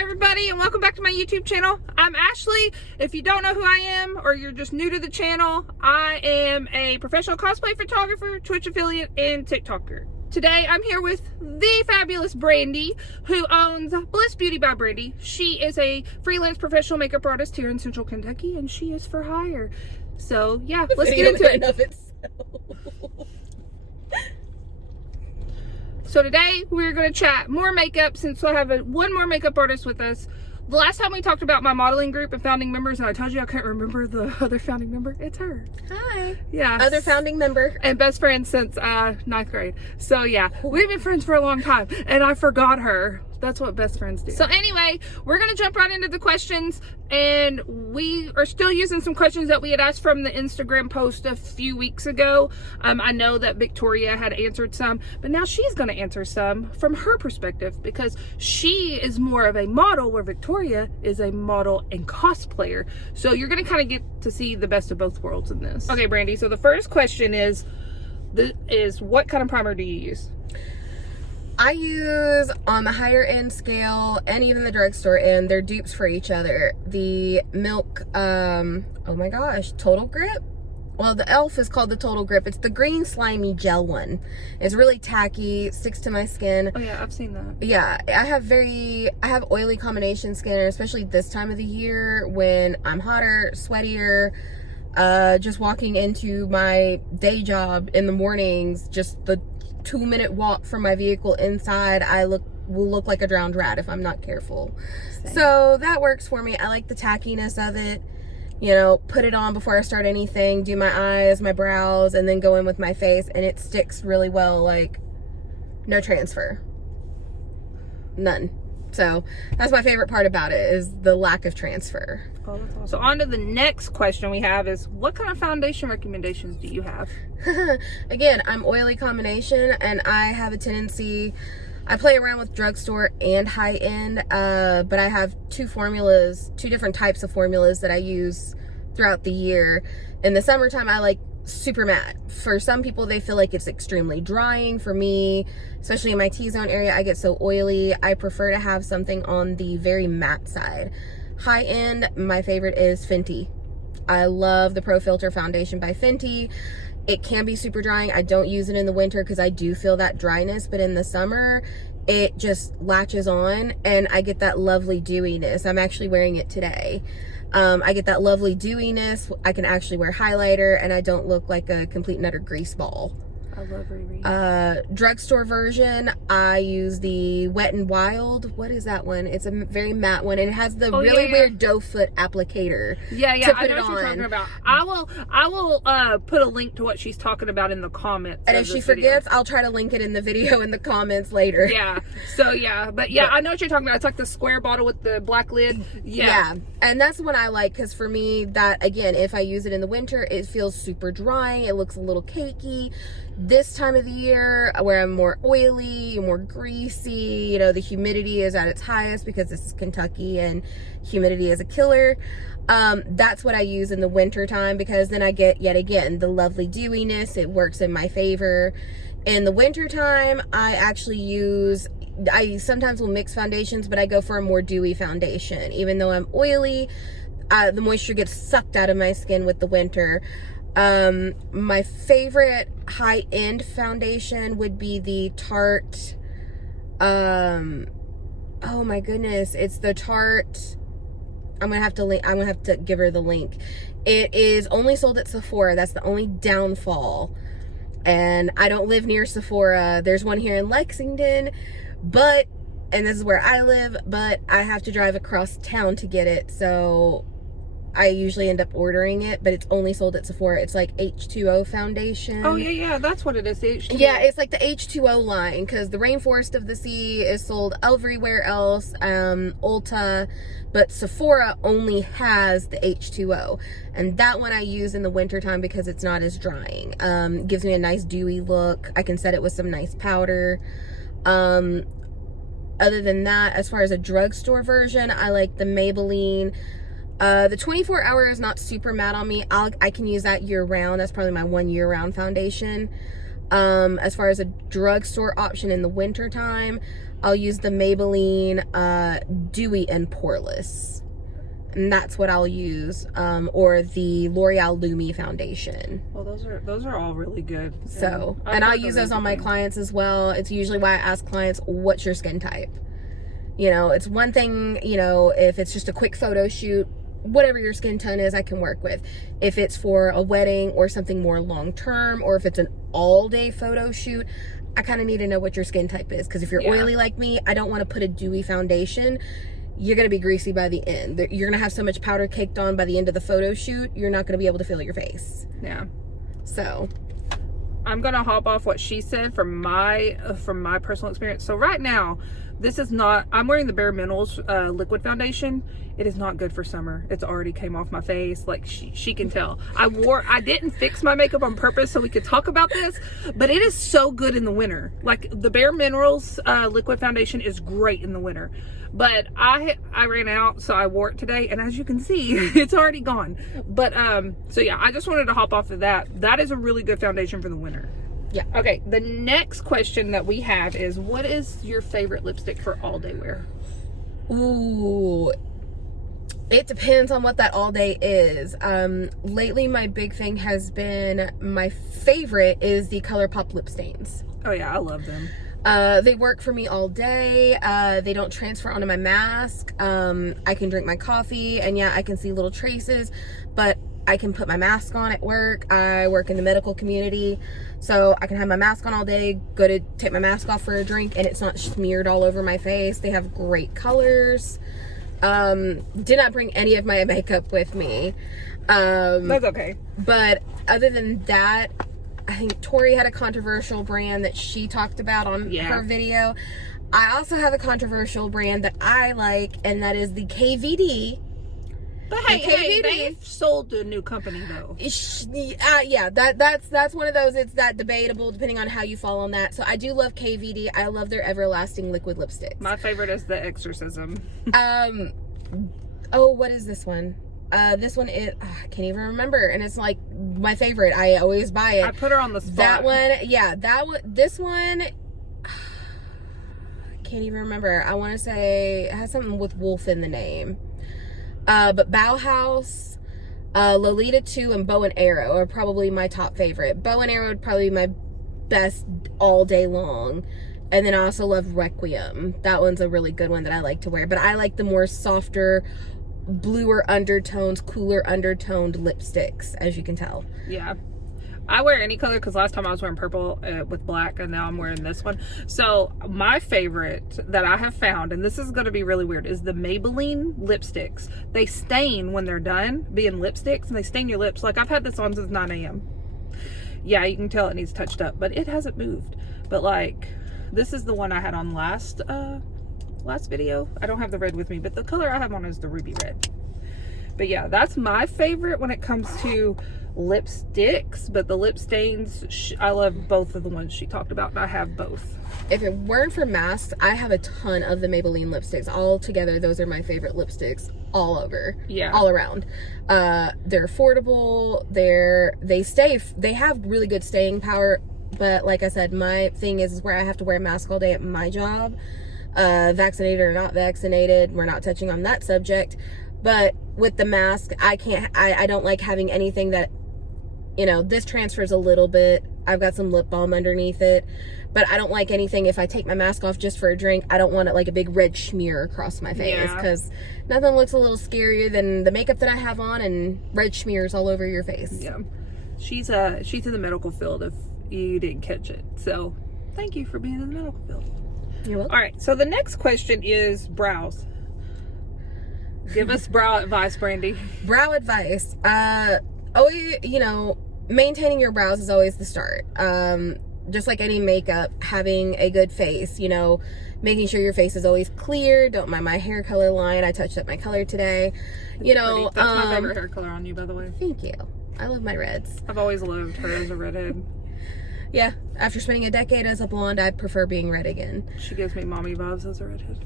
everybody, and welcome back to my YouTube channel. I'm Ashley. If you don't know who I am, or you're just new to the channel, I am a professional cosplay photographer, Twitch affiliate, and TikToker. Today I'm here with the fabulous Brandy, who owns Bliss Beauty by Brandy. She is a freelance professional makeup artist here in Central Kentucky, and she is for hire. So yeah, let's get into it. So today we're going to chat more makeup, since I have one more makeup artist with us. The last time we talked about my modeling group and founding members, and I told you I couldn't remember the other founding member. It's her. Hi. Yeah. Other founding member. And best friend since 9th grade. So yeah, we've been friends for a long time, and I forgot her. That's what best friends do. So anyway, we're going to jump right into the questions, and we are still using some questions that we had asked from the Instagram post a few weeks ago. I know that Victoria had answered some, but now she's going to answer some from her perspective, because she is more of a model, where Victoria is a model and cosplayer. So you're going to kind of get to see the best of both worlds in this. Okay, Brandy, so the first question is what kind of primer do you use? I use, on the higher end scale and even the drugstore end, they're dupes for each other. The Milk, oh my gosh, Total Grip? Well, the e.l.f. is called the Total Grip. It's the green slimy gel one. It's really tacky, sticks to my skin. Oh yeah, I've seen that. Yeah, I have oily combination skin, especially this time of the year when I'm hotter, sweatier. Just walking into my day job in the mornings, just the 2-minute walk from my vehicle inside, will look like a drowned rat if I'm not careful. Same. So that works for me. I like the tackiness of it. You know, put it on before I start anything, do my eyes, my brows, and then go in with my face, and it sticks really well. Like, no transfer. None. So that's my favorite part about it, is the lack of transfer. Oh, that's awesome. So on to the next question we have is, what kind of foundation recommendations do you have? Again, I'm oily combination, and I have a tendency, I play around with drugstore and high end, but I have two different types of formulas that I use throughout the year. In the summertime, I like super matte. For some people, they feel like it's extremely drying. For me, especially in my T-zone area, I get so oily. I prefer to have something on the very matte side. High end, my favorite is Fenty. I love the Pro Filter foundation by Fenty. It can be super drying. I don't use it in the winter because I do feel that dryness, but in the summer it just latches on and I get that lovely dewiness. I'm actually wearing it today. I get that lovely dewiness. I can actually wear highlighter and I don't look like a complete and utter grease ball. I love Riri. Drugstore version, I use the Wet n Wild. What is that one? It's a very matte one, and it has the weird doe foot applicator. Yeah, I know what you're talking about. I will put a link to what she's talking about in the comments. And if she forgets, I'll try to link it in the video in the comments later. Yeah. So yeah, but I know what you're talking about. It's like the square bottle with the black lid. Yeah. And that's the one I like, because for me, that, again, if I use it in the winter, it feels super drying. It looks a little cakey. This time of the year, where I'm more oily, more greasy, you know, the humidity is at its highest because this is Kentucky and humidity is a killer. That's what I use in the winter time, because then I get, yet again, the lovely dewiness. It works in my favor. In the winter time, I sometimes will mix foundations, but I go for a more dewy foundation. Even though I'm oily, the moisture gets sucked out of my skin with the winter. My favorite high-end foundation would be the Tarte, oh my goodness, it's the Tarte, I'm gonna have to give her the link. It is only sold at Sephora. That's the only downfall. And I don't live near Sephora. There's one here in Lexington, and this is where I live, but I have to drive across town to get it, so I usually end up ordering it, but it's only sold at Sephora. It's like H2O foundation. Oh, yeah, that's what it is, the H2O. Yeah, it's like the H2O line, because the Rainforest of the Sea is sold everywhere else, Ulta, but Sephora only has the H2O. And that one I use in the wintertime because it's not as drying. Gives me a nice dewy look. I can set it with some nice powder. Other than that, as far as a drugstore version, I like the Maybelline. The 24 hour is not super matte on me. I can use that year round. That's probably my one year round foundation. As far as a drugstore option in the winter time, I'll use the Maybelline Dewy and Poreless. And that's what I'll use. Or the L'Oreal Lumi foundation. Well, those are all really good. So, and I'll use those on my clients as well. It's usually why I ask clients, what's your skin type? You know, it's one thing, you know, if it's just a quick photo shoot, whatever your skin tone is, I can work with. If it's for a wedding or something more long term, or if it's an all day photo shoot, I kind of need to know what your skin type is. Because if you're oily like me, I don't want to put a dewy foundation. You're going to be greasy by the end. You're going to have so much powder caked on by the end of the photo shoot, you're not going to be able to feel your face. Yeah. So I'm going to hop off what she said from my personal experience. So right now, this is not, I'm wearing the Bare Minerals liquid foundation. It is not good for summer. It's already came off my face. Like she can tell. I didn't fix my makeup on purpose so we could talk about this, but it is so good in the winter. Like the Bare Minerals liquid foundation is great in the winter. But I ran out, so I wore it today, and as you can see, it's already gone. But so yeah, I just wanted to hop off of that. That is a really good foundation for the winter. Yeah. Okay, the next question that we have is, what is your favorite lipstick for all day wear? Ooh, it depends on what that all day is. Lately my big thing has been, my favorite is the ColourPop lip stains. Oh yeah, I love them. They work for me all day. They don't transfer onto my mask. I can drink my coffee, and yeah, I can see little traces, but I can put my mask on at work. I work in the medical community, so I can have my mask on all day, go to take my mask off for a drink, and it's not smeared all over my face. They have great colors. Did not bring any of my makeup with me. That's okay. But other than that, I think Tori had a controversial brand that she talked about on her video. I also have a controversial brand that I like, and that is the KVD. But hey, they've sold to a new company though. Yeah, that's one of those. It's that debatable depending on how you fall on that. So I do love KVD. I love their everlasting liquid lipsticks. My favorite is the Exorcism. Oh, what is this one? This one is, I can't even remember, and it's like my favorite. I always buy it. I put her on the spot. That one, yeah, this one, I can't even remember. I want to say it has something with wolf in the name. But Bauhaus, Lolita 2, and Bow and Arrow are probably my top favorite. Bow and Arrow would probably be my best all day long. And then I also love Requiem. That one's a really good one that I like to wear. But I like the more softer, bluer undertones, cooler undertoned lipsticks, as you can tell. Yeah. I wear any color because last time I was wearing purple with black, and now I'm wearing this one. So my favorite that I have found, and this is going to be really weird, is the Maybelline Lipsticks. They stain when they're done being lipsticks, and they stain your lips. Like, I've had this on since 9 a.m. Yeah, you can tell it needs touched up, but it hasn't moved. But like, this is the one I had on last video. I don't have the red with me, but the color I have on is the ruby red. But yeah, that's my favorite when it comes to lipsticks. But the lip stains, I love both of the ones she talked about, and I have both. If it weren't for masks, I have a ton of the Maybelline lipsticks. All together, those are my favorite lipsticks all over. Yeah. All around. They're affordable. They have really good staying power. But like I said, my thing is where I have to wear a mask all day at my job. Vaccinated or not vaccinated, we're not touching on that subject. But with the mask, I don't like having anything that, you know, this transfers a little bit. I've got some lip balm underneath it, but I don't like anything, if I take my mask off just for a drink, I don't want it like a big red smear across my face, because nothing looks a little scarier than the makeup that I have on and red smears all over your face. Yeah. She's in the medical field, if you didn't catch it. So thank you for being in the medical field. You're welcome. All right, so the next question is brows. Give us brow advice, Brandy. Brow advice. Maintaining your brows is always the start. Just like any makeup, having a good face, making sure your face is always clear. Don't mind my hair color line. I touched up my color today. That's my favorite hair color on you, by the way. Thank you. I love my reds. I've always loved her as a redhead. Yeah, after spending a decade as a blonde, I prefer being red again. She gives me mommy vibes as a redhead.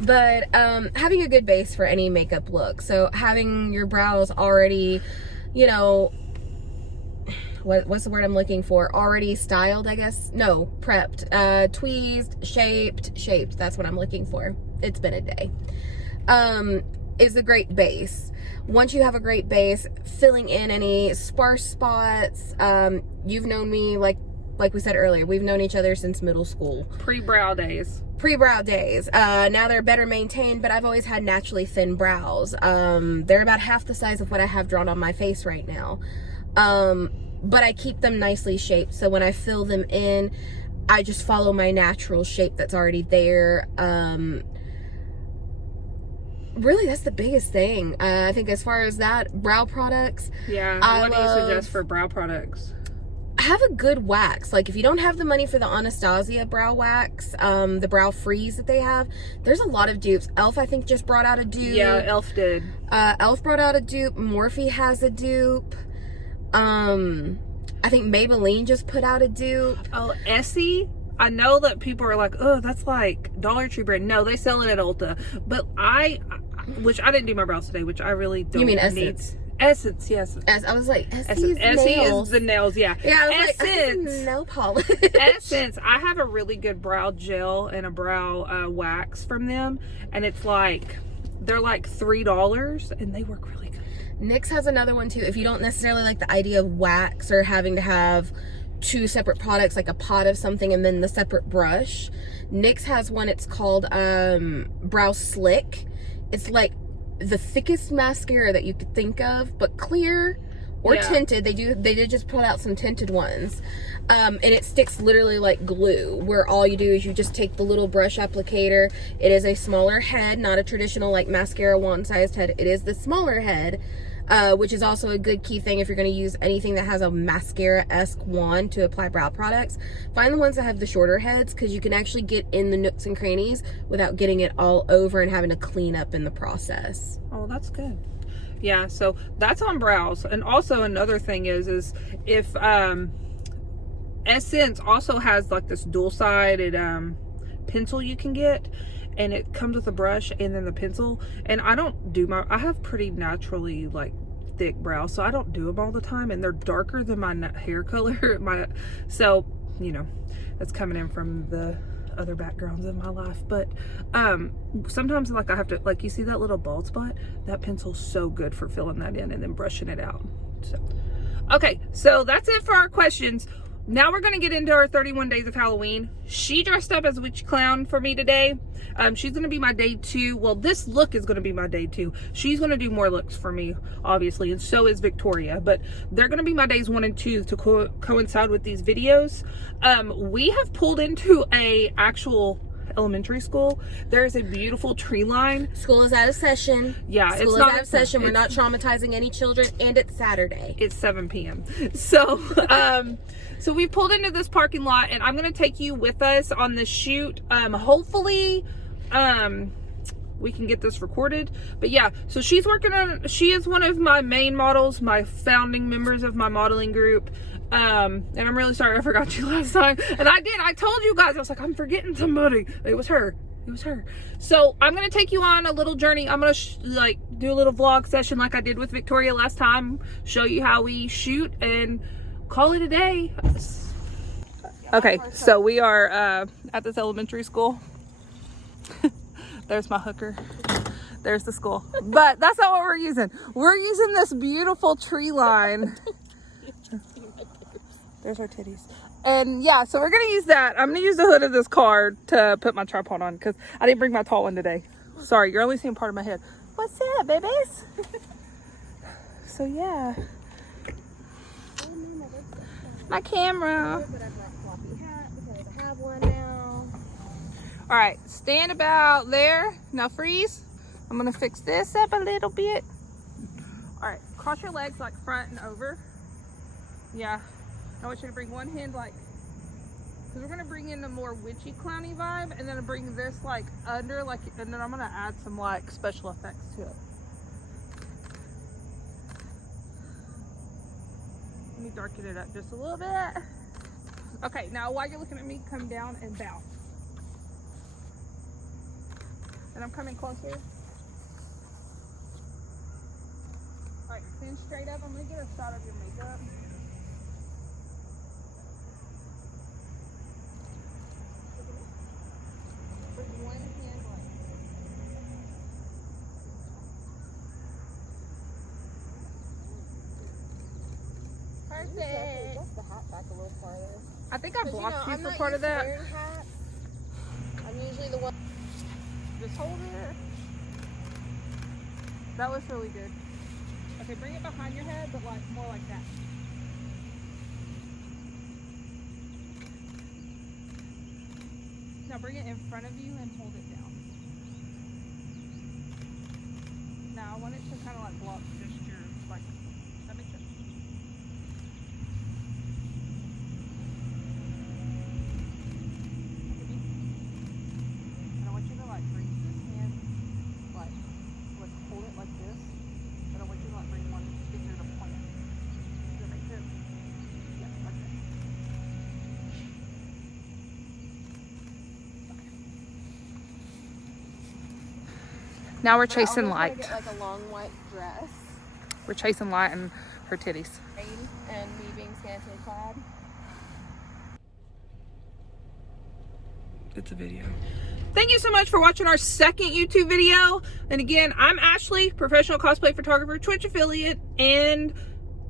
But having a good base for any makeup look. So having your brows already, what's the word I'm looking for? Already styled, I guess. No, prepped, tweezed, shaped. That's what I'm looking for. It's been a day. Is a great base. Once you have a great base, filling in any sparse spots. You've known me, like we said earlier, we've known each other since middle school. Pre-brow days. Now they're better maintained, but I've always had naturally thin brows. They're about half the size of what I have drawn on my face right now. But I keep them nicely shaped, so when I fill them in, I just follow my natural shape that's already there. Really, that's the biggest thing. I think as far as that, brow products. Yeah, what do you suggest for brow products? Have a good wax. Like, if you don't have the money for the Anastasia brow wax, the brow freeze that they have, there's a lot of dupes. Elf, I think, just brought out a dupe. Yeah, Elf did. Elf brought out a dupe. Morphe has a dupe. I think Maybelline just put out a dupe. Oh, Essie? I know that people are like, oh, that's like Dollar Tree brand. No, they sell it at Ulta. But which I didn't do my brows today, which I really don't need. You mean Essence? Essence, yes. I was like, Essie is the nails, yeah. Yeah, I was Essence, like, nail polish. Essence, I have a really good brow gel and a brow wax from them. And it's like, they're like $3 and they work really good. NYX has another one too. If you don't necessarily like the idea of wax or having to have two separate products, like a pot of something and then the separate brush, NYX has one. It's called Brow Slick. It's like the thickest mascara that you could think of, but clear or tinted. They did just put out some tinted ones, and it sticks literally like glue, where all you do is you just take the little brush applicator. It is a smaller head, not a traditional like mascara wand sized head. It is the smaller head, which is also a good key thing if you're going to use anything that has a mascara-esque wand to apply brow products. Find the ones that have the shorter heads, because you can actually get in the nooks and crannies without getting it all over and having to clean up in the process. Oh, that's good. Yeah, so that's on brows. And also another thing is if Essence also has like this dual-sided pencil you can get, and it comes with a brush and then the pencil. And I don't do I have pretty naturally like thick brows, so I don't do them all the time, and they're darker than my hair color. So you know, that's coming in from the other backgrounds in my life. But sometimes like I have to, like, you see that little bald spot? That pencil's so good for filling that in and then brushing it out. So okay, so that's it for our questions. Now we're going to get into our 31 days of Halloween. She dressed up as a witch clown for me today. She's going to be my day 2. Well, this look is going to be my day 2. She's going to do more looks for me, obviously, and so is Victoria. But they're going to be my days 1 and 2 to coincide with these videos. We have pulled into a actual elementary school. There's a beautiful tree line. School is out of session. Yeah, school is out of session. We're not traumatizing any children, and it's Saturday. It's 7 p.m. So, so we pulled into this parking lot, and I'm going to take you with us on the shoot. Hopefully, we can get this recorded. But yeah, so she is one of my main models, my founding members of my modeling group. And I'm really sorry I forgot you last time. And I told you guys, I was like, I'm forgetting somebody. It was her. So I'm going to take you on a little journey. I'm going to do a little vlog session like I did with Victoria last time. Show you how we shoot and call it a day. Okay, so we are at this elementary school. There's my hooker. There's the school. But that's not what we're using. We're using this beautiful tree line. There's our titties. And yeah, so we're going to use that. I'm going to use the hood of this car to put my tripod on, because I didn't bring my tall one today. Sorry, you're only seeing part of my head. What's up, babies? So yeah. My camera. All right, stand about there. Now freeze. I'm going to fix this up a little bit. All right, cross your legs like front and over. Yeah. I want you to bring one hand like, because we're going to bring in the more witchy clowny vibe, and then bring this like under, like, and then I'm going to add some like special effects to it. Let me darken it up just a little bit. Okay, now while you're looking at me, come down and bow. And I'm coming closer. All right, stand straight up. I'm going to get a shot of your makeup. it. Just the hat back a little farther. I think I blocked you I'm for not part of used to that. wearing hats. I'm usually the one. Just hold it. That looks really good. Okay, bring it behind your head, but like more like that. Now bring it in front of you and hold it down. Now I want it to kind of like block just your, like, does that make sense? And I want you to like bring this hand, like hold it like this. But I want you to like bring one finger to point it. Does that make sense? Yeah, like that. Now we're chasing light. Get like a long white dress. We're chasing light and her titties. And me being scantily clad. It's a video. Thank you so much for watching our second YouTube video. And again, I'm Ashley, professional cosplay photographer, Twitch affiliate, and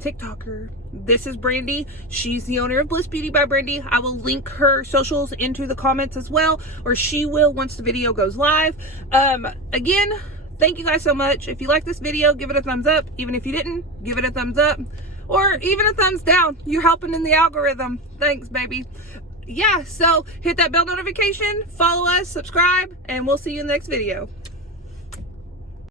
TikToker. This is Brandy. She's the owner of Bliss Beauty by Brandy. I will link her socials into the comments as well, or she will once the video goes live. Again, thank you guys so much. If you like this video, give it a thumbs up. Even if you didn't, give it a thumbs up, or even a thumbs down. You're helping in the algorithm. Thanks, baby. Yeah, so hit that bell notification, follow us, subscribe, and we'll see you in the next video.